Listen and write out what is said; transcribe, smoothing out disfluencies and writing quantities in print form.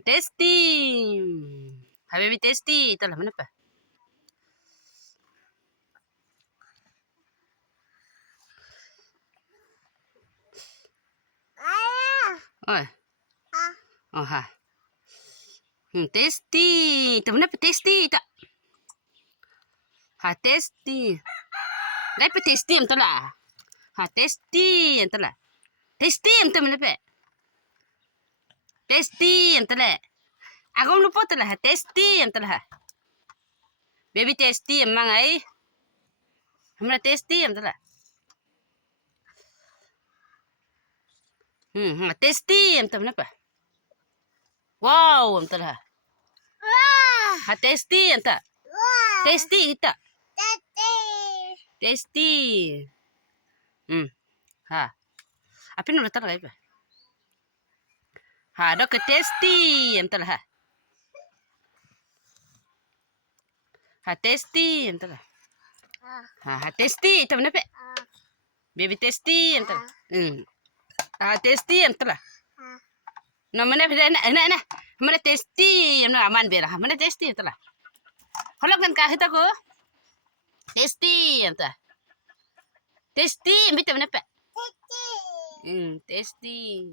Tasty. Habibi tasty. Ito lah mana pa? Oh. Oh ha. Tasty. Ito mana pa tasty? Ito. Ha tasty. Dai pa tasty am tala. Ha tasty am tala. Tasty am tala mana pa? Tasty am tala. Agam lupa tala ha tasty am tala ha. Baby tasty am mangai. Hamra tasty am tala. Tasty am tala mana pa? Wow am tala ha. Ha tasty am tala. Tasty kita. Tasty. Ha. Apa ni udah tahu apa? Ha, dok tasty entah ha. Ha tasty entah. Ha tasty itu mana pe? Baby tasty entah. Ha tasty entah. No mana pe? Enak. Mana tasty? Mana aman berah. Mana tasty entah. Kalau kan kah itu ko? Tasty entah. Tasty, betul mana pe? Tasty.